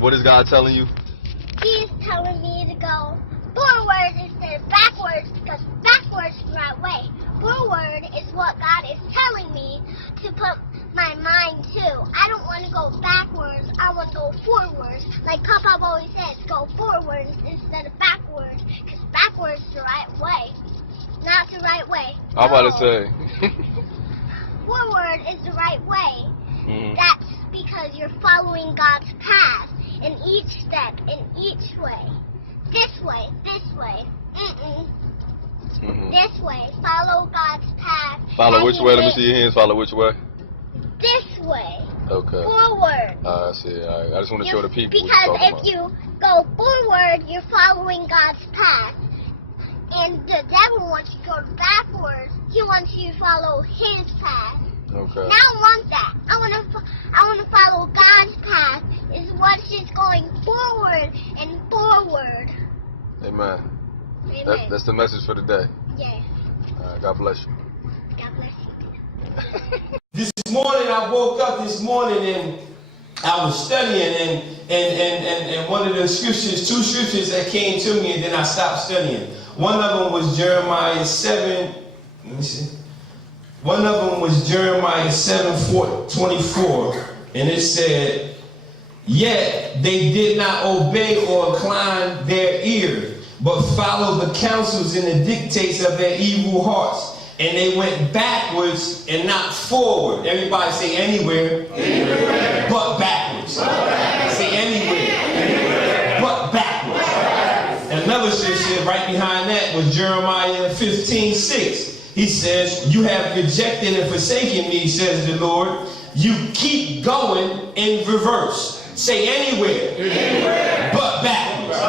What is God telling you? He's telling me to go forward instead of backwards because backwards is the right way. Forward is what God is telling me to put my mind to. I don't want to go backwards. I want to go forwards. Like Papa always says, go forwards instead of backwards because backwards is the right way. Not the right way. I'm about to say. Forward is the right way. Mm-hmm. That's because you're following God's path in each step, in each way. This way, this way. Mm-hmm. This way. Follow God's path. Follow which way? Let me see your hands. Follow which way? This way. Okay. Forward. I see. All right. I just want to show the people Because what if you go forward, you're following God's path. And the devil wants you to go backwards. He wants you to follow his path. Okay. And I don't want that. I want to follow God's path. Is what's just going forward and forward. Amen. Amen. That's the message for the day. Yeah. All right. God bless you. God bless you. This morning, I woke up this morning and I was studying and one of the scriptures, two scriptures that came to me and then I stopped studying. One of them was Jeremiah 7, let me see. One of them was Jeremiah 7:24, and it said, "Yet they did not obey or incline their ear, but followed the counsels and the dictates of their evil hearts. And they went backwards and not forward." Everybody say anywhere. Anywhere. But backwards. Say anywhere. But backwards. Another scripture right behind that was Jeremiah 15:6. He says, "You have rejected and forsaken me, says the Lord. You keep going in reverse." Say anywhere. Anywhere. But backwards.